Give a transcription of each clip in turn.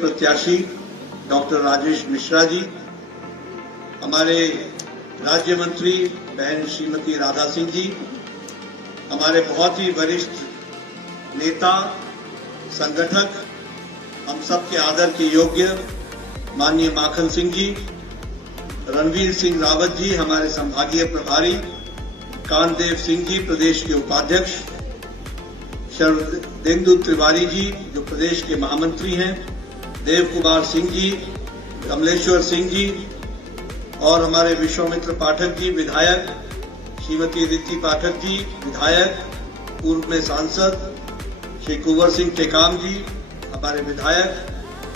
प्रत्याशी डॉक्टर राजेश मिश्रा जी, हमारे राज्य मंत्री बहन श्रीमती राधा सिंह जी, हमारे बहुत ही वरिष्ठ नेता संगठक, हम सबके आदर के योग्य माननीय माखन सिंह जी, रणवीर सिंह रावत जी हमारे संभागीय प्रभारी, कांतदेव सिंह जी प्रदेश के उपाध्यक्ष, शरदेंदु तिवारी जी जो प्रदेश के महामंत्री हैं, देव कुमार सिंह जी, कमलेश्वर सिंह जी और हमारे विश्वामित्र पाठक जी विधायक, श्रीमती रीति पाठक जी विधायक, पूर्व में सांसद, श्री कुंवर सिंह टेकाम जी हमारे विधायक,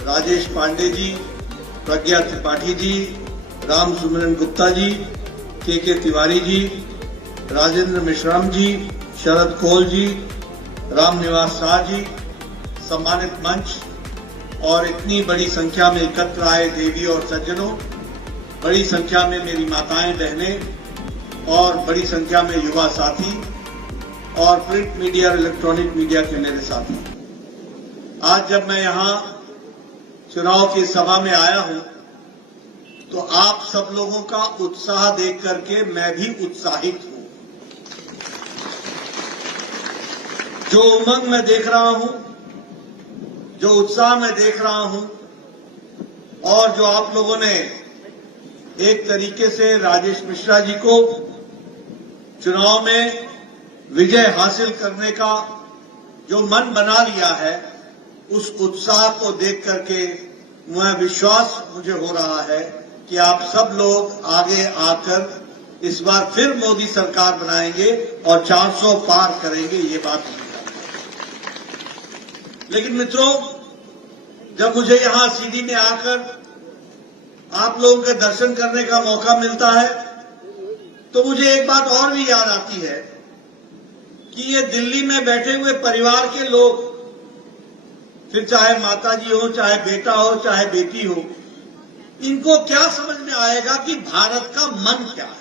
राजेश पांडे जी, प्रज्ञा त्रिपाठी जी, राम सुमिरन गुप्ता जी, के तिवारी जी, राजेंद्र मिश्राम जी, शरद कोल जी, राम निवास शाह जी, सम्मानित मंच और इतनी बड़ी संख्या में एकत्र आए देवी और सज्जनों, बड़ी संख्या में मेरी माताएं बहनें और बड़ी संख्या में युवा साथी और प्रिंट मीडिया और इलेक्ट्रॉनिक मीडिया के मेरे साथी, आज जब मैं यहां चुनाव की सभा में आया हूं तो आप सब लोगों का उत्साह देख करके मैं भी उत्साहित हूं। जो उमंग मैं देख रहा हूं, जो उत्साह मैं देख रहा हूं और जो आप लोगों ने एक तरीके से राजेश मिश्रा जी को चुनाव में विजय हासिल करने का जो मन बना लिया है, उस उत्साह को देख करके विश्वास मुझे हो रहा है कि आप सब लोग आगे आकर इस बार फिर मोदी सरकार बनाएंगे और 400 पार करेंगे, ये बात नहीं। लेकिन मित्रों, जब मुझे यहां सीधी में आकर आप लोगों के दर्शन करने का मौका मिलता है तो मुझे एक बात और भी याद आती है कि ये दिल्ली में बैठे हुए परिवार के लोग, फिर चाहे माताजी हो, चाहे बेटा हो, चाहे बेटी हो, इनको क्या समझ में आएगा कि भारत का मन क्या है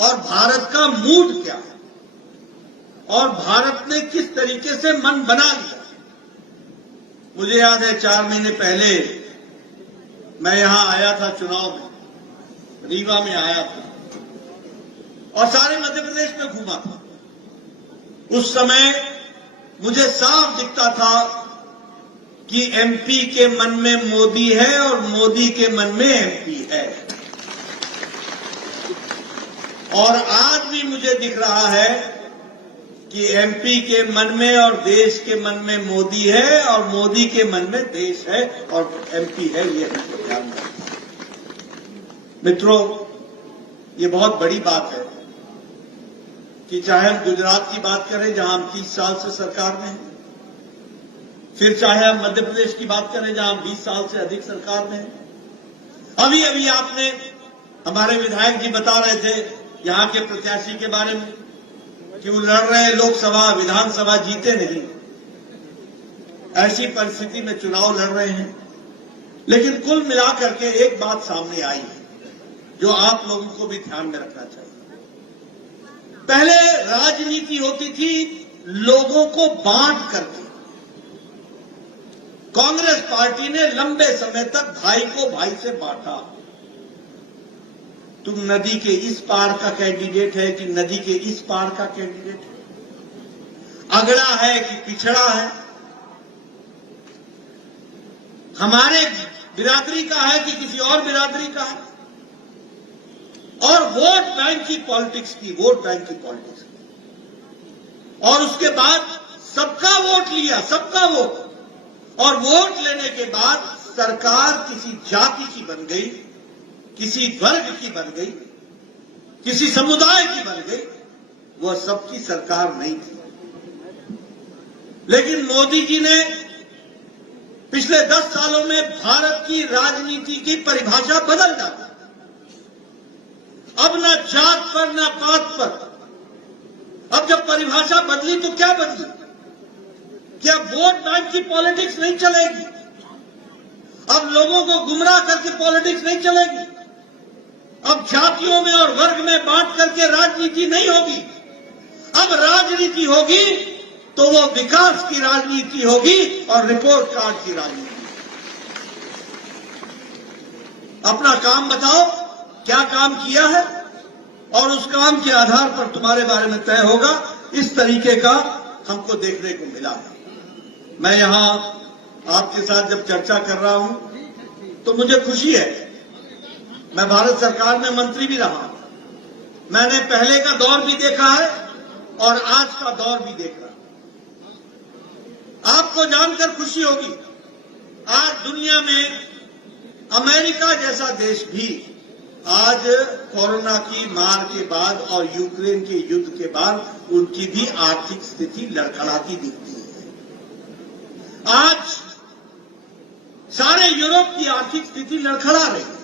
और भारत का मूड क्या है और भारत ने किस तरीके से मन बना लिया। मुझे याद है 4 महीने पहले मैं यहां आया था, चुनाव में रीवा में आया था और सारे मध्य प्रदेश में घूमा था। उस समय मुझे साफ दिखता था कि एमपी के मन में मोदी है और मोदी के मन में एमपी है, और आज भी मुझे दिख रहा है कि एमपी के मन में और देश के मन में मोदी है और मोदी के मन में देश है और एमपी है। ये हमको ध्यान रखना है। मित्रों, ये बहुत बड़ी बात है कि चाहे हम गुजरात की बात करें जहां हम 30 साल से सरकार में हैं, फिर चाहे हम मध्य प्रदेश की बात करें जहां हम 20 साल से अधिक सरकार में हैं। अभी अभी आपने हमारे विधायक जी बता रहे थे यहां के प्रत्याशी के बारे में कि वो लड़ रहे हैं लोकसभा, विधानसभा जीते नहीं, ऐसी परिस्थिति में चुनाव लड़ रहे हैं। लेकिन कुल मिलाकर के एक बात सामने आई है जो आप लोगों को भी ध्यान में रखना चाहिए। पहले राजनीति होती थी लोगों को बांट करके। कांग्रेस पार्टी ने लंबे समय तक भाई को भाई से बांटा। तुम नदी के इस पार का कैंडिडेट है कि नदी के इस पार का कैंडिडेट है, अगड़ा है कि पिछड़ा है, हमारे बिरादरी का है कि किसी और बिरादरी का है, और वोट बैंक की पॉलिटिक्स की, वोट बैंक की पॉलिटिक्स की। और उसके बाद सबका वोट लिया, सबका वोट, और वोट लेने के बाद सरकार किसी जाति की बन गई, किसी वर्ग की बन गई, किसी समुदाय की बन गई, वह सबकी सरकार नहीं थी। लेकिन मोदी जी ने पिछले 10 सालों में भारत की राजनीति की परिभाषा बदल डाली। अब न जात पर न पात पर, अब जब परिभाषा बदली तो क्या बदली? क्या वोट बैंक की पॉलिटिक्स नहीं चलेगी? अब लोगों को गुमराह करके पॉलिटिक्स नहीं चलेगी। अब जातियों में और वर्ग में बांट करके राजनीति नहीं होगी। अब राजनीति होगी तो वो विकास की राजनीति होगी और रिपोर्ट कार्ड की राजनीति। अपना काम बताओ, क्या काम किया है, और उस काम के आधार पर तुम्हारे बारे में तय होगा। इस तरीके का हमको देखने को मिला है। मैं यहां आपके साथ जब चर्चा कर रहा हूं तो मुझे खुशी है। मैं भारत सरकार में मंत्री भी रहा हूं। मैंने पहले का दौर भी देखा है और आज का दौर भी देख रहा हूं। आपको जानकर खुशी होगी, आज दुनिया में अमेरिका जैसा देश भी आज कोरोना की मार के बाद और यूक्रेन के युद्ध के बाद उनकी भी आर्थिक स्थिति लड़खड़ाती दिखती है। आज सारे यूरोप की आर्थिक स्थिति लड़खड़ा रही है।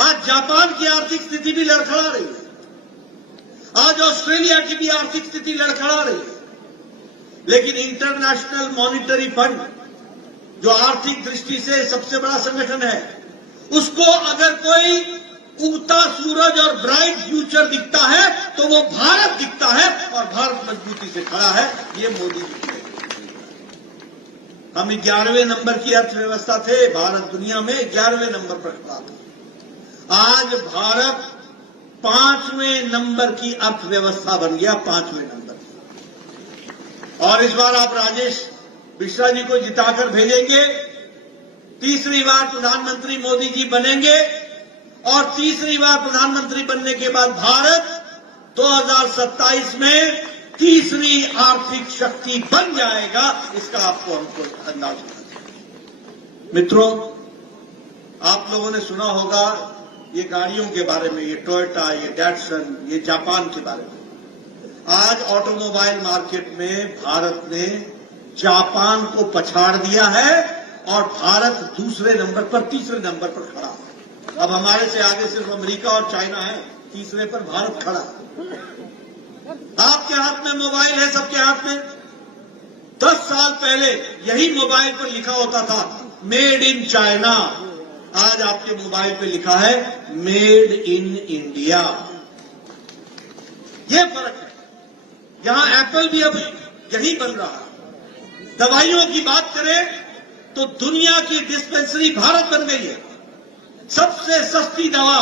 आज जापान की आर्थिक स्थिति भी लड़खड़ा रही है। आज ऑस्ट्रेलिया की भी आर्थिक स्थिति लड़खड़ा रही है। लेकिन इंटरनेशनल मॉनिटरी फंड, जो आर्थिक दृष्टि से सबसे बड़ा संगठन है, उसको अगर कोई उगता सूरज और ब्राइट फ्यूचर दिखता है तो वो भारत दिखता है, और भारत मजबूती से खड़ा है। ये मोदी जी ने। हम 11वें नंबर की अर्थव्यवस्था थे, भारत दुनिया में 11वें नंबर पर खड़ा था। आज भारत 5वें नंबर की अर्थव्यवस्था बन गया, 5वें नंबर की। और इस बार आप राजेश मिश्रा जी को जिताकर भेजेंगे, तीसरी बार प्रधानमंत्री मोदी जी बनेंगे, और तीसरी बार प्रधानमंत्री बनने के बाद भारत 2027 में तीसरी आर्थिक शक्ति बन जाएगा। इसका आपको हमको अंदाज होना चाहिए। मित्रों, आप लोगों ने सुना होगा ये गाड़ियों के बारे में, ये टोयोटा, ये डैटसन, ये जापान के बारे में। आज ऑटोमोबाइल मार्केट में भारत ने जापान को पछाड़ दिया है और भारत दूसरे नंबर पर, तीसरे नंबर पर खड़ा है। अब हमारे से आगे सिर्फ अमेरिका और चाइना है, तीसरे पर भारत खड़ा है। आपके हाथ में मोबाइल है, सबके हाथ में। 10 साल पहले यही मोबाइल पर लिखा होता था मेड इन चाइना, आज आपके मोबाइल पे लिखा है मेड इन इंडिया। ये फर्क है। यहां एप्पल भी अब यही बन रहा है। दवाइयों की बात करें तो दुनिया की डिस्पेंसरी भारत बन गई है। सबसे सस्ती दवा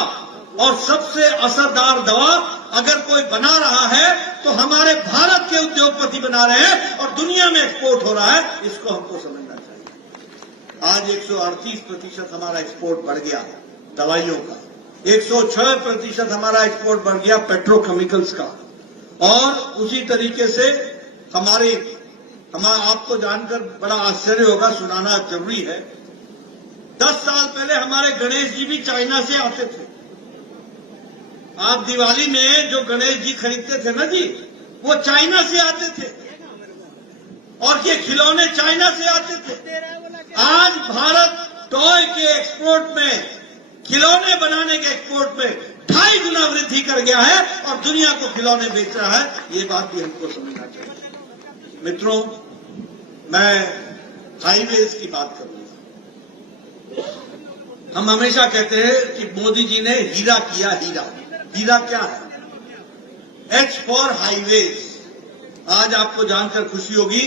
और सबसे असरदार दवा अगर कोई बना रहा है तो हमारे भारत के उद्योगपति बना रहे हैं, और दुनिया में एक्सपोर्ट हो रहा है। इसको हमको समझना चाहिए। आज 138% हमारा एक्सपोर्ट बढ़ गया दवाइयों का, 106% हमारा एक्सपोर्ट बढ़ गया पेट्रोकेमिकल्स का, और उसी तरीके से आपको जानकर बड़ा आश्चर्य होगा, सुनाना जरूरी है। 10 साल पहले हमारे गणेश जी भी चाइना से आते थे। आप दिवाली में जो गणेश जी खरीदते थे ना जी, वो चाइना से आते थे, और ये खिलौने चाइना से आते थे। आज भारत टॉय के एक्सपोर्ट में, खिलौने बनाने के एक्सपोर्ट में 2.5 गुना वृद्धि कर गया है, और दुनिया को खिलौने बेच रहा है। ये बात भी हमको समझना चाहिए। मित्रों, मैं हाईवेज की बात करूंगा। हम हमेशा कहते हैं कि मोदी जी ने हीरा किया, हीरा। हीरा क्या है? H for highways. आज आपको जानकर खुशी होगी,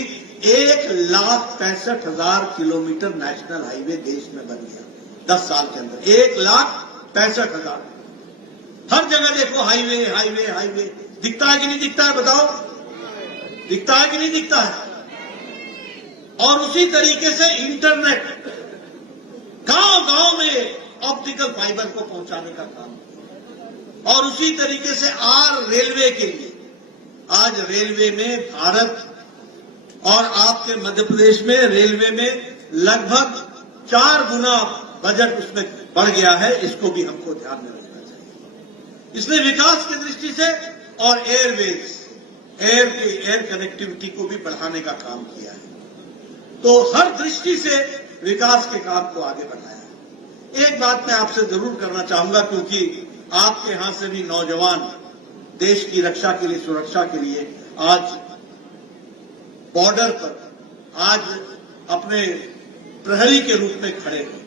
1,65,000 किलोमीटर नेशनल हाईवे देश में बन गया 10 साल के अंदर। 1,65,000। हर जगह देखो हाईवे, हाईवे, हाईवे। दिखता है कि नहीं दिखता है? बताओ, दिखता है कि नहीं दिखता है? और उसी तरीके से इंटरनेट गांव-गांव में ऑप्टिकल फाइबर को पहुंचाने का काम, और उसी तरीके से रेलवे के लिए आज रेलवे में भारत और आपके मध्य प्रदेश में रेलवे में लगभग 4 गुना बजट उसमें बढ़ गया है। इसको भी हमको ध्यान में रखना चाहिए। इसने विकास की दृष्टि से और एयरवेज, एयर कनेक्टिविटी को भी बढ़ाने का काम किया है। तो हर दृष्टि से विकास के काम को आगे बढ़ाया है। एक बात मैं आपसे जरूर करना चाहूंगा, क्योंकि आपके यहां से भी नौजवान देश की रक्षा के लिए, सुरक्षा के लिए आज बॉर्डर पर आज अपने प्रहरी के रूप में खड़े हैं।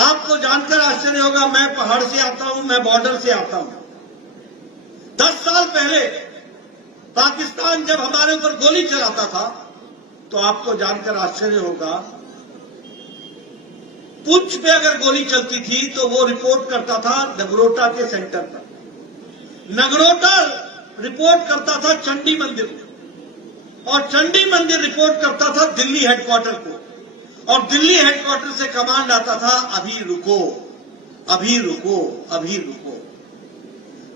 आपको जानकर आश्चर्य होगा, मैं पहाड़ से आता हूं, मैं बॉर्डर से आता हूं। 10 साल पहले पाकिस्तान जब हमारे ऊपर गोली चलाता था तो आपको जानकर आश्चर्य होगा, पुंछ पे अगर गोली चलती थी तो वो रिपोर्ट करता था नगरोटा के सेंटर पर, नगरोटा रिपोर्ट करता था चंडी मंदिर को, और चंडी मंदिर रिपोर्ट करता था दिल्ली हेडक्वार्टर को, और दिल्ली हेडक्वार्टर से कमांड आता था अभी रुको, अभी रुको, अभी रुको।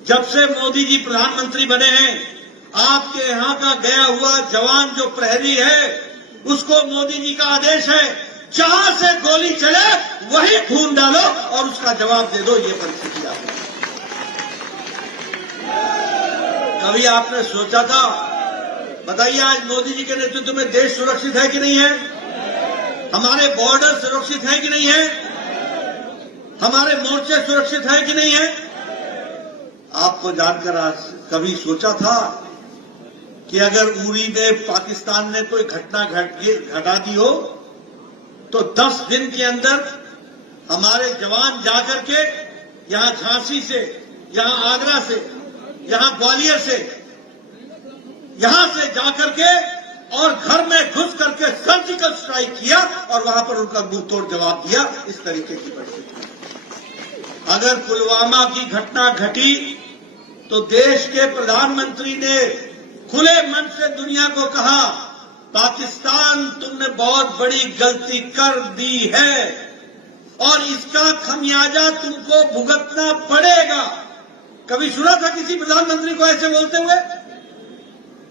जब से मोदी जी प्रधानमंत्री बने हैं, आपके यहां का गया हुआ जवान जो प्रहरी है, उसको मोदी जी का आदेश है, जहां से गोली चले वही खून डालो और उसका जवाब दे दो। ये परिस्थिति आ गई। कभी आपने सोचा था? बताइए, आज मोदी जी के नेतृत्व में देश सुरक्षित है कि नहीं है? हमारे बॉर्डर सुरक्षित है कि नहीं है? हमारे मोर्चे सुरक्षित है कि नहीं है? आपको जानकर आज कभी सोचा था कि अगर उरी में पाकिस्तान ने कोई घटना घटा दी हो तो 10 दिन के अंदर हमारे जवान जाकर के यहां झांसी से, यहां आगरा से, यहां ग्वालियर से, यहां से जाकर के और घर में घुस करके सर्जिकल स्ट्राइक किया और वहां पर उनका मुंहतोड़ जवाब दिया। इस तरीके की परिस्थिति। अगर पुलवामा की घटना घटी तो देश के प्रधानमंत्री ने खुले मन से दुनिया को कहा, पाकिस्तान तुमने बहुत बड़ी गलती कर दी है और इसका खमियाजा तुमको भुगतना पड़ेगा। कभी सुना था किसी प्रधानमंत्री को ऐसे बोलते हुए?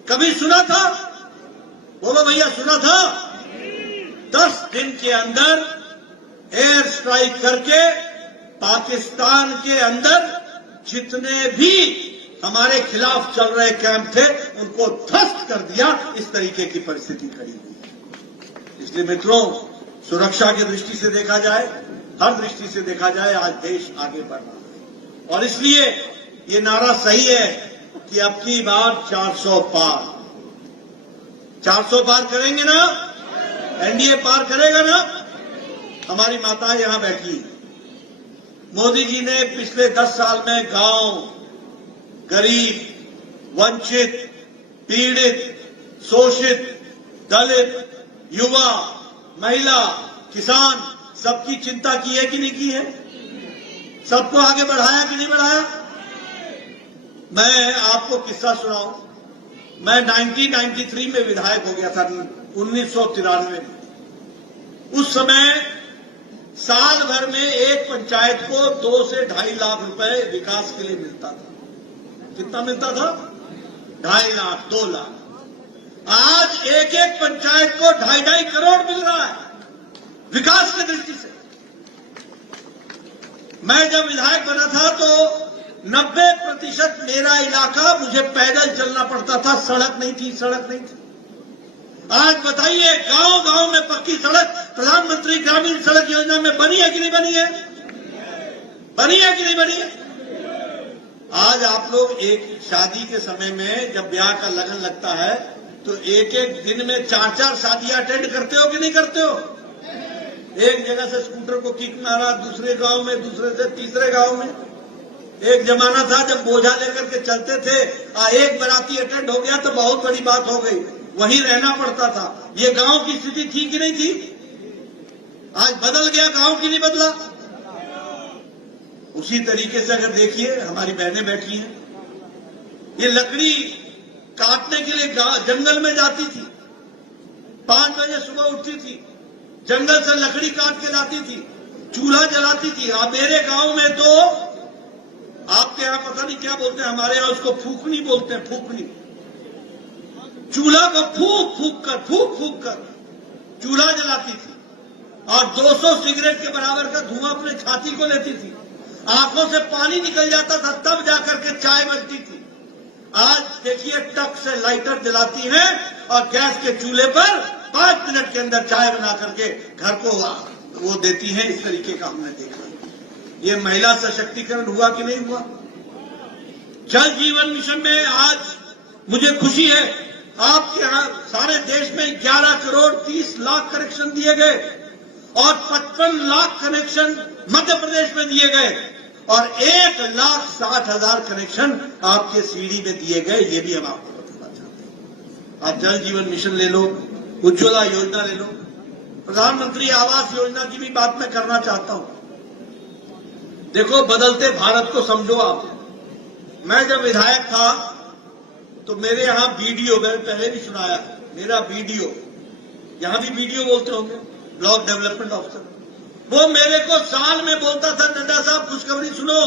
कभी सुना था? बोलो भैया, सुना था? 10 दिन के अंदर एयर स्ट्राइक करके पाकिस्तान के अंदर जितने भी हमारे खिलाफ चल रहे कैंप थे उनको ध्वस्त कर दिया। इस तरीके की परिस्थिति खड़ी हुई। इसलिए मित्रों, सुरक्षा की दृष्टि से देखा जाए, हर दृष्टि से देखा जाए, आज देश आगे बढ़ रहा है और इसलिए ये नारा सही है कि अब की बार 400 पार। 400 पार करेंगे ना? एनडीए पार करेगा ना? हमारी माताएं यहां बैठी। मोदी जी ने पिछले 10 साल में गांव, गरीब, वंचित, पीड़ित, शोषित, दलित, युवा, महिला, किसान, सबकी चिंता की है कि नहीं की है? सबको आगे बढ़ाया कि नहीं बढ़ाया? मैं आपको किस्सा सुनाऊं। मैं 1993 में विधायक हो गया था, 1993 में। उस समय साल भर में एक पंचायत को 2 से 2.5 लाख रुपए विकास के लिए मिलता था। कितना मिलता था? 2.5 लाख, 2 लाख। आज एक एक पंचायत को 2.5 करोड़ मिल रहा है विकास की दृष्टि से। मैं जब विधायक बना था तो 90% मेरा इलाका मुझे पैदल चलना पड़ता था, सड़क नहीं थी, सड़क नहीं थी। आज बताइए, गांव गांव में पक्की सड़क प्रधानमंत्री ग्रामीण सड़क योजना में बनी है कि नहीं बनी है? बनी है कि नहीं बनी है? आज आप लोग एक शादी के समय में जब ब्याह का लगन लगता है तो एक एक दिन में 4-4 शादियां अटेंड करते हो कि नहीं करते हो? एक जगह से स्कूटर को किक मारा, दूसरे गांव में, दूसरे से तीसरे गांव में। एक जमाना था जब बोझा लेकर के चलते थे, एक बाराती अटेंड हो गया तो बहुत बड़ी बात हो गई, वहीं रहना पड़ता था। ये गांव की स्थिति थी कि नहीं थी? आज बदल गया गांव की नहीं बदला? उसी तरीके से अगर देखिए, हमारी बहनें बैठी हैं, ये लकड़ी काटने के लिए जंगल में जाती थी, 5 बजे सुबह उठती थी, जंगल से लकड़ी काट के लाती थी, चूल्हा जलाती थी। मेरे गांव में तो आपके यहां पता नहीं क्या बोलते हैं, हमारे यहां उसको फूकनी बोलते हैं, फूकनी। चूल्हा को फूक फूक कर चूल्हा जलाती थी और 200 सिगरेट के बराबर का धुआं अपने छाती को लेती थी। आंखों से पानी निकल जाता था, तब जाकर के चाय बनती थी। आज देखिए, टक से लाइटर जलाती है और गैस के चूल्हे पर 5 मिनट के अंदर चाय बना करके घर को वो देती है। इस तरीके का हमने देखा। ये महिला सशक्तिकरण हुआ कि नहीं हुआ? जल जीवन मिशन में आज मुझे खुशी है, आपके यहां सारे देश में 11 करोड़ 30 लाख कनेक्शन दिए गए और 55 लाख कनेक्शन मध्य प्रदेश में दिए गए और 1,60,000 कनेक्शन आपके सीडी में दिए गए। ये भी हम आपको बताना चाहते हैं। आप जल जीवन मिशन ले लो, उज्ज्वला योजना ले लो, प्रधानमंत्री आवास योजना की भी बात मैं करना चाहता हूं। देखो, बदलते भारत को समझो आप। मैं जब विधायक था तो मेरे यहां बीडीओ, मैंने पहले भी सुनाया, मेरा बीडीओ, यहां भी बीडीओ बोलते होंगे, ब्लॉक डेवलपमेंट ऑफिसर, वो मेरे को साल में बोलता था, नड्डा साहब खुशखबरी सुनो,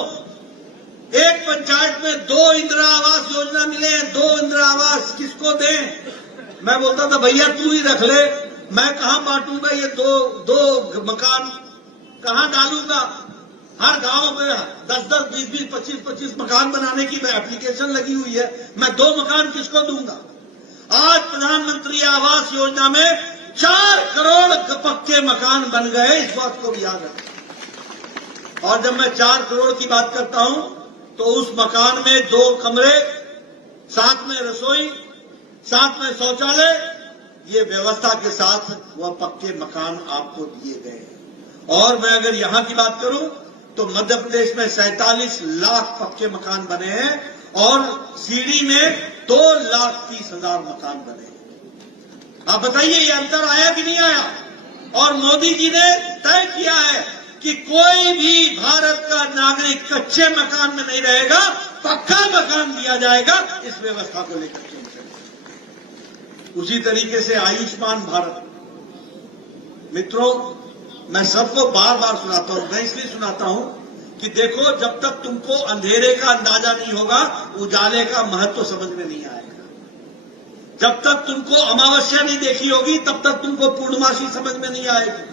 एक पंचायत में 2 इंदिरा आवास योजना मिले हैं, 2 इंदिरा आवास, किसको दें? मैं बोलता था भैया तू ही रख ले, मैं कहां बांटूंगा ये दो मकान, कहां डालूंगा? हर गांव में 10-10, 20-20, 25-25 मकान बनाने की एप्लीकेशन लगी हुई है, मैं 2 मकान किसको दूंगा? आज प्रधानमंत्री आवास योजना में 4 करोड़ पक्के मकान बन गए, इस बात को भी याद रखें। और जब मैं 4 करोड़ की बात करता हूं तो उस मकान में 2 कमरे, साथ में रसोई, साथ में शौचालय, ये व्यवस्था के साथ वह पक्के मकान आपको दिए गए। और मैं अगर यहां की बात करूं तो मध्य प्रदेश में 47 लाख पक्के मकान बने हैं और सीडी में 2,30,000 मकान बने हैं। आप बताइए ये अंतर आया कि नहीं आया? और मोदी जी ने तय किया है कि कोई भी भारत का नागरिक कच्चे मकान में नहीं रहेगा, पक्का मकान दिया जाएगा। इस व्यवस्था को लेकर के उसी तरीके से आयुष्मान भारत, मित्रों, मैं सबको बार बार सुनाता हूं, मैं इसलिए सुनाता हूं कि देखो, जब तक तुमको अंधेरे का अंदाजा नहीं होगा, उजाले का महत्व समझ में नहीं आएगा। जब तक तुमको अमावस्या नहीं देखी होगी, तब तक तुमको पूर्णमासी समझ में नहीं आएगी।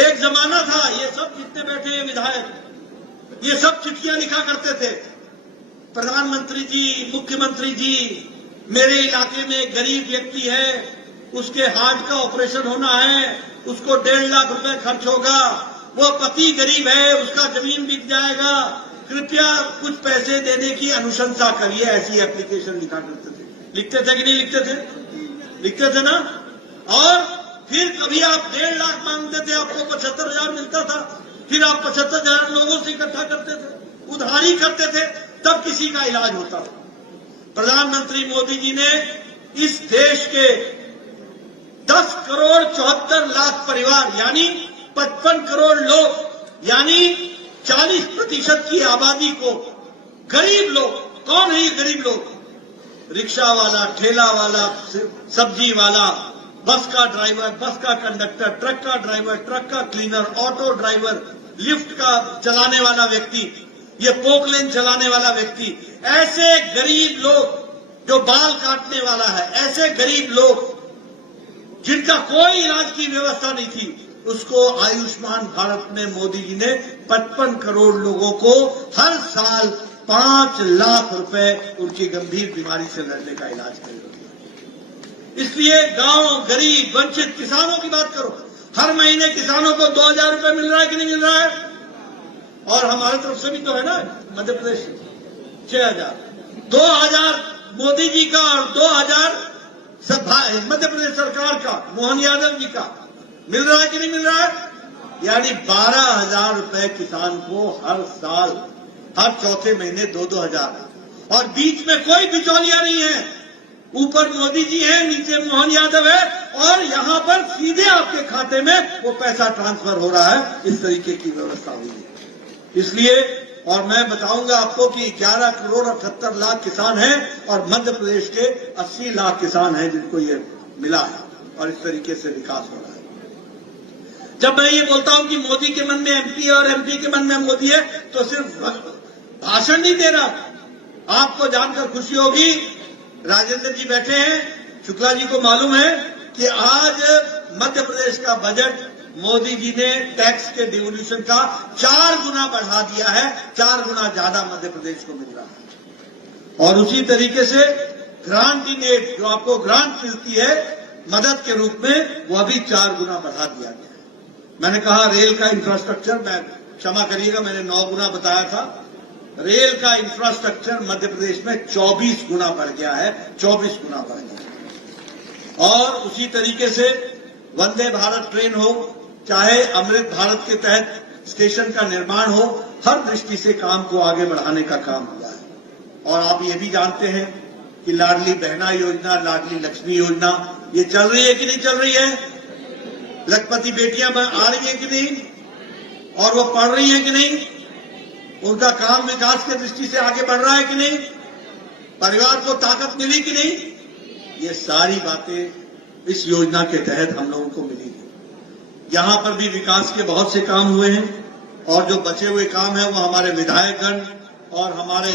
एक जमाना था, ये सब जितने बैठे हैं विधायक, ये सब चिट्ठियां लिखा करते थे, प्रधानमंत्री जी, मुख्यमंत्री जी, मेरे इलाके में एक गरीब व्यक्ति है, उसके हार्ट का ऑपरेशन होना है, उसको 1.5 लाख रुपए खर्च होगा, वो पति गरीब है, उसका जमीन बिक जाएगा, कृपया कुछ पैसे देने की अनुशंसा करिए। ऐसी एप्लीकेशन लिखा करते थे। लिखते थे कि नहीं लिखते थे? लिखते थे ना। और फिर कभी आप 1.5 लाख मांगते थे, आपको 75,000 मिलता था, फिर आप 75,000 लोगों से इकट्ठा करते थे, उधारी करते थे, तब किसी का इलाज होता था। प्रधानमंत्री मोदी जी ने इस देश के 10 करोड़ 74 लाख परिवार, यानी 55 करोड़ लोग, यानी 40% की आबादी को, गरीब लोग, कौन है ये गरीब लोग? रिक्शा वाला, ठेला वाला, सब्जी वाला, बस का ड्राइवर, बस का कंडक्टर, ट्रक का ड्राइवर, ट्रक का क्लीनर, ऑटो ड्राइवर, लिफ्ट का चलाने वाला व्यक्ति, ये पोकलेन चलाने वाला व्यक्ति, ऐसे गरीब लोग जो बाल काटने वाला है, ऐसे गरीब लोग जिनका कोई इलाज की व्यवस्था नहीं थी, उसको आयुष्मान भारत में मोदी जी ने 55 करोड़ लोगों को हर साल 5 लाख रुपए उनकी गंभीर बीमारी से लड़ने का इलाज करेगा। इसलिए गांव, गरीब, वंचित किसानों की बात करो, हर महीने किसानों को 2,000 रुपए मिल रहा है कि नहीं मिल रहा है? और हमारी तरफ से भी तो है ना, मध्य प्रदेश 6,000, 2,000 मोदी जी का और 2,000 मध्य प्रदेश सरकार का, मोहन यादव जी का, मिल रहा है कि नहीं मिल रहा है? यानी 12,000 रुपए किसान को हर साल, हर चौथे महीने 2-2 हजार। और बीच में कोई बिचौलिया नहीं है, ऊपर मोदी जी हैं, नीचे मोहन यादव है, और यहां पर सीधे आपके खाते में वो पैसा ट्रांसफर हो रहा है। इस तरीके की व्यवस्था हुई है। इसलिए, और मैं बताऊंगा आपको कि 11 करोड़ 78 लाख किसान हैं और मध्य प्रदेश के 80 लाख किसान हैं जिनको ये मिला है, और इस तरीके से विकास हो रहा है। जब मैं ये बोलता हूं कि मोदी के मन में एमपी और एमपी के मन में मोदी है, तो सिर्फ भाषण नहीं दे रहा। आपको जानकर खुशी होगी, राजेंद्र जी बैठे हैं, शुक्ला जी को मालूम है कि आज मध्य प्रदेश का बजट मोदी जी ने टैक्स के डिवोल्यूशन का 4 गुना बढ़ा दिया है, 4 गुना ज्यादा मध्य प्रदेश को मिल रहा है। और उसी तरीके से ग्रांट इन एड, जो आपको ग्रांट मिलती है मदद के रूप में, वह भी 4 गुना बढ़ा दिया गया है। मैंने कहा रेल का इंफ्रास्ट्रक्चर, मैं क्षमा करिएगा मैंने 9 गुना बताया था, रेल का इंफ्रास्ट्रक्चर मध्य प्रदेश में 24 गुना बढ़ गया है, 24 गुना बढ़ गया है। और उसी तरीके से वंदे भारत ट्रेन हो, चाहे अमृत भारत के तहत स्टेशन का निर्माण हो, हर दृष्टि से काम को आगे बढ़ाने का काम हुआ है। और आप ये भी जानते हैं कि लाडली बहना योजना, लाडली लक्ष्मी योजना, ये चल रही है कि नहीं चल रही है? लखपति बेटियां आ रही हैं कि नहीं, और वो पढ़ रही हैं कि नहीं, उनका काम विकास की दृष्टि से आगे बढ़ रहा है कि नहीं, परिवार को ताकत मिली कि नहीं, ये सारी बातें इस योजना के तहत हम लोगों को मिली। यहां पर भी विकास के बहुत से काम हुए हैं, और जो बचे हुए काम है वो हमारे विधायकगण और हमारे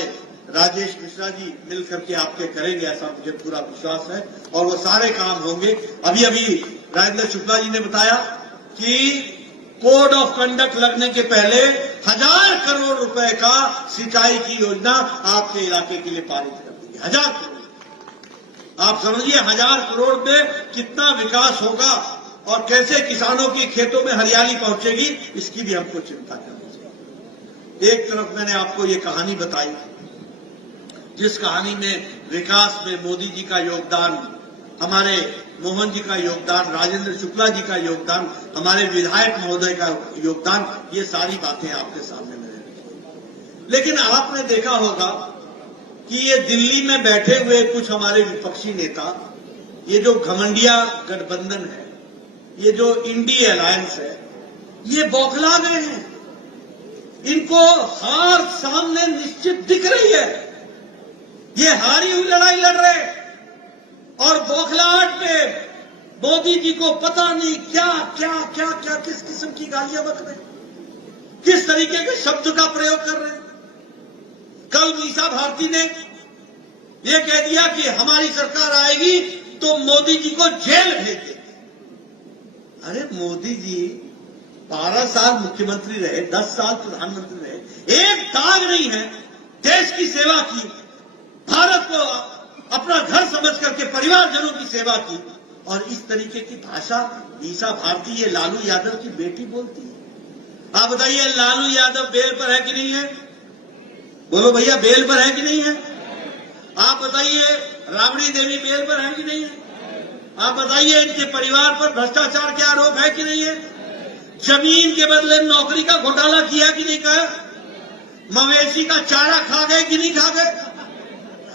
राजेश मिश्रा जी मिलकर के आपके करेंगे, ऐसा मुझे पूरा विश्वास है, और वो सारे काम होंगे। अभी अभी राजेंद्र शुक्ला जी ने बताया कि कोड ऑफ कंडक्ट लगने के पहले 1000 करोड़ रुपए का सिंचाई की योजना आपके इलाके के लिए पारित कर दी। 1000 करोड़, आप समझिए 1000 करोड़ में कितना विकास होगा और कैसे किसानों के खेतों में हरियाली पहुंचेगी, इसकी भी हमको चिंता करनी चाहिए। एक तरफ मैंने आपको ये कहानी बताई, जिस कहानी में विकास में मोदी जी का योगदान, हमारे मोहन जी का योगदान, राजेंद्र शुक्ला जी का योगदान, हमारे विधायक महोदय का योगदान, ये सारी बातें आपके सामने मैंने रखी। लेकिन आपने देखा होगा कि ये दिल्ली में बैठे हुए कुछ हमारे विपक्षी नेता, ये जो घमंडिया गठबंधन है, ये जो इंडी अलायंस है, ये बौखला गए हैं। इनको हार सामने निश्चित दिख रही है, ये हारी हुई लड़ाई लड़ रहे हैं, और बौखलाहट में मोदी जी को पता नहीं क्या क्या क्या क्या किस किस्म की गालियां बक रहे, किस तरीके के शब्द का प्रयोग कर रहे हैं। कल मीसा भारती ने यह कह दिया कि हमारी सरकार आएगी तो मोदी जी को जेल भेज देगी। अरे मोदी जी 12 साल मुख्यमंत्री रहे, 10 साल प्रधानमंत्री रहे, एक दाग नहीं है देश की सेवा की, भारत को अपना घर समझ करके परिवारजनों की सेवा की, और इस तरीके की भाषा मीसा भारती, ये लालू यादव की बेटी बोलती है। आप बताइए, लालू यादव बेल पर है कि नहीं है? बोलो भैया, बेल पर है कि नहीं है? आप बताइए, राबड़ी देवी बेल पर है कि नहीं है? आप बताइए, इनके परिवार पर भ्रष्टाचार के आरोप है कि नहीं है? जमीन के बदले नौकरी का घोटाला किया कि नहीं किया? मवेशी का चारा खा गए कि नहीं खा गए?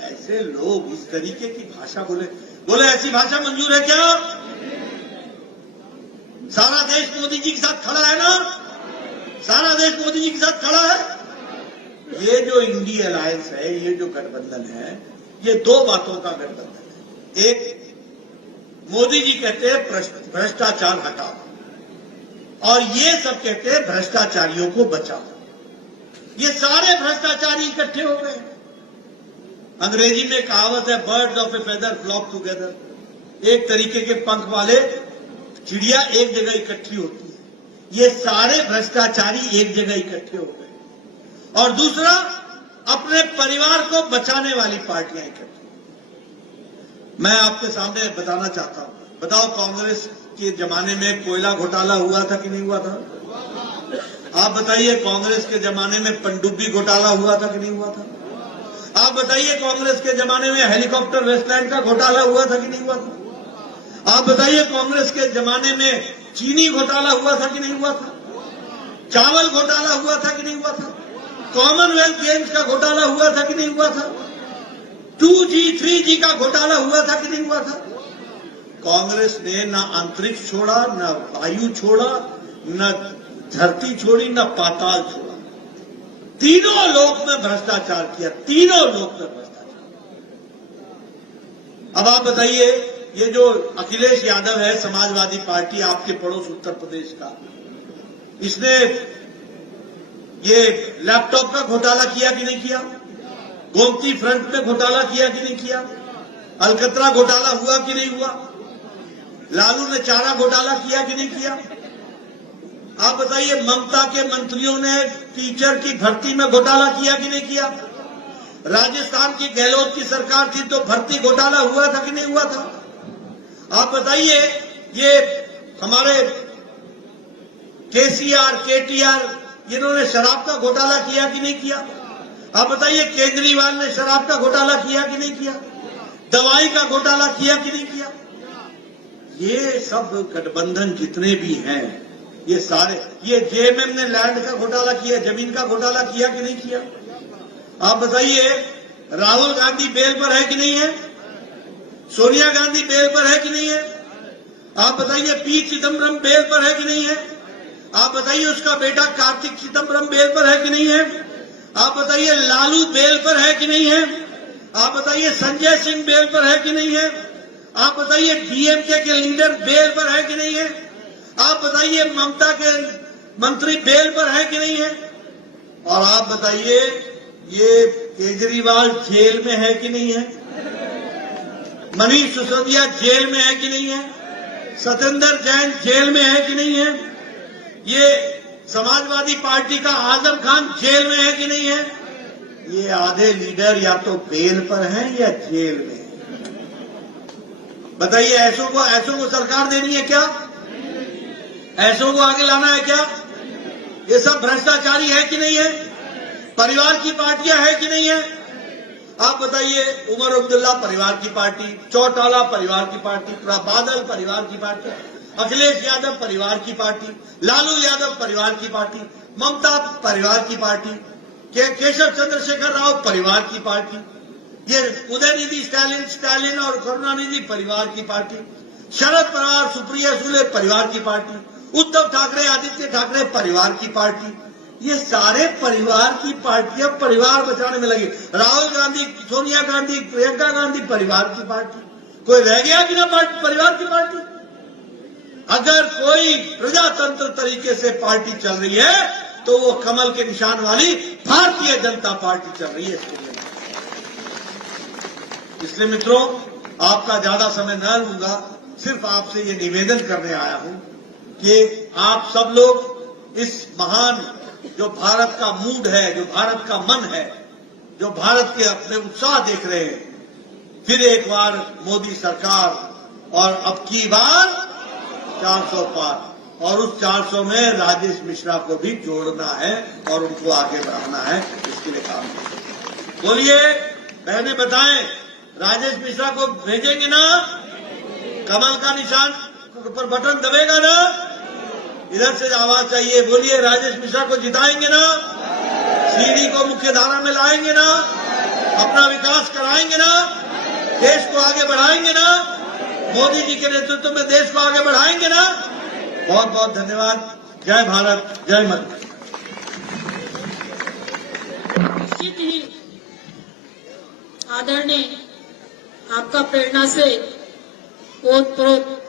ऐसे लोग इस तरीके की भाषा बोले ऐसी भाषा मंजूर है क्या? सारा देश मोदी जी के साथ खड़ा है ना? सारा देश मोदी जी के साथ खड़ा है। ये जो इंडी अलायंस है, ये जो गठबंधन है, ये दो बातों का गठबंधन है। एक, मोदी जी कहते हैं भ्रष्टाचार हटाओ, और ये सब कहते हैं भ्रष्टाचारियों को बचाओ। ये सारे भ्रष्टाचारी इकट्ठे हो गए। अंग्रेजी में कहावत है, birds of a feather flock together. एक तरीके के पंख वाले चिड़िया एक जगह इकट्ठी होती है। ये सारे भ्रष्टाचारी एक जगह इकट्ठे हो गए। और दूसरा, अपने परिवार को बचाने वाली पार्टियां इकट्ठी। मैं आपके सामने बताना चाहता हूं, बताओ कांग्रेस के जमाने में कोयला घोटाला हुआ था कि नहीं हुआ था? आप बताइए, कांग्रेस के जमाने में पनडुब्बी घोटाला हुआ था कि नहीं हुआ था? आप बताइए, कांग्रेस के जमाने में हेलीकॉप्टर वेस्टलैंड का घोटाला हुआ था कि नहीं हुआ था? आप बताइए, कांग्रेस के जमाने में चीनी घोटाला हुआ था कि नहीं हुआ था? चावल घोटाला हुआ था कि नहीं हुआ था? कॉमनवेल्थ गेम्स का घोटाला हुआ था कि नहीं हुआ था? 2G 3G का घोटाला हुआ था कि नहीं हुआ था? कांग्रेस ने न अंतरिक्ष छोड़ा, न वायु छोड़ा, न धरती छोड़ी, न पाताल छोड़ा। तीनों लोक में भ्रष्टाचार किया, तीनों लोक में भ्रष्टाचार। अब आप बताइए, ये जो अखिलेश यादव है, समाजवादी पार्टी, आपके पड़ोस उत्तर प्रदेश का, इसने ये लैपटॉप का घोटाला किया कि नहीं किया? गोमती फ्रंट में घोटाला किया कि नहीं किया? अलकतरा घोटाला हुआ कि नहीं हुआ? लालू ने चारा घोटाला किया कि नहीं किया? आप बताइए, ममता के मंत्रियों ने टीचर की भर्ती में घोटाला किया कि नहीं किया? राजस्थान की गहलोत की सरकार थी तो भर्ती घोटाला हुआ था कि नहीं हुआ था? आप बताइए, ये हमारे केसीआर, केटीआर, इन्होंने शराब का घोटाला किया कि नहीं किया? आप बताइए, केजरीवाल ने शराब का घोटाला किया कि नहीं किया? दवाई का घोटाला किया कि नहीं किया? ये सब गठबंधन जितने भी हैं, ये सारे, ये जेएमएम ने लैंड का घोटाला किया, जमीन का घोटाला किया कि नहीं किया? आप बताइए, राहुल गांधी बेल पर है कि नहीं है? सोनिया गांधी बेल पर है कि नहीं है? आप बताइए पी चिदम्बरम बेल पर है कि नहीं है? आप बताइए उसका बेटा कार्तिक चिदम्बरम बेल पर है कि नहीं है? आप बताइए लालू बेल पर है कि नहीं है? आप बताइए संजय सिंह बेल पर है कि नहीं है? आप बताइए डीएमके के लीडर बेल पर है कि नहीं है? आप बताइए ममता के मंत्री बेल पर है कि नहीं है? और आप बताइए ये केजरीवाल जेल में है कि नहीं है? मनीष सिसोदिया जेल में है कि नहीं है? सत्येंद्र जैन जेल में है कि नहीं है? ये समाजवादी पार्टी का आजम खान जेल में है कि नहीं है? ये आधे लीडर या तो बेल पर हैं या जेल में हैं। बताइए ऐसों को सरकार देनी है क्या? ऐसों को आगे लाना है क्या? ये सब भ्रष्टाचारी है कि नहीं है? परिवार की पार्टियां है कि नहीं है? आप बताइए उमर अब्दुल्ला परिवार की पार्टी, चौटाला परिवार की पार्टी, बादल परिवार की पार्टी, अखिलेश यादव परिवार की पार्टी, लालू यादव परिवार की पार्टी, ममता परिवार की पार्टी, केशव चंद्रशेखर राव परिवार की पार्टी, ये उदयनिधि स्टालिन और करुणानिधि परिवार की पार्टी, शरद पवार सुप्रिया सुले परिवार की पार्टी, उद्धव ठाकरे आदित्य ठाकरे परिवार की पार्टी, ये सारे परिवार की पार्टियां परिवार बचाने में लगी। राहुल गांधी, सोनिया गांधी, प्रियंका गांधी परिवार की पार्टी। कोई रह गया कि ना परिवार की पार्टी? अगर कोई प्रजातंत्र तरीके से पार्टी चल रही है तो वो कमल के निशान वाली भारतीय जनता पार्टी चल रही है। इसलिए मित्रों, आपका ज्यादा समय न लूंगा, सिर्फ आपसे ये निवेदन करने आया हूं कि आप सब लोग इस महान जो भारत का मूड है, जो भारत का मन है, जो भारत के अपने उत्साह देख रहे हैं, फिर एक बार मोदी सरकार और अब की बार 400 पार, और उस 400 में राजेश मिश्रा को भी जोड़ना है और उनको आगे बढ़ाना है। इसके लिए काम बोलिए, बहने बताएं, राजेश मिश्रा को भेजेंगे ना? कमल का निशान पर बटन दबेगा ना? इधर से आवाज चाहिए, बोलिए राजेश मिश्रा को जिताएंगे ना? सीडी को मुख्य धारा में लाएंगे ना? अपना विकास कराएंगे ना? देश को आगे बढ़ाएंगे ना? मोदी जी के नेतृत्व में देश को आगे बढ़ाएंगे ना? बहुत बहुत धन्यवाद। जय भारत, जय माता। निश्चित ही आदरणीय आपका प्रेरणा से ओतप्रोत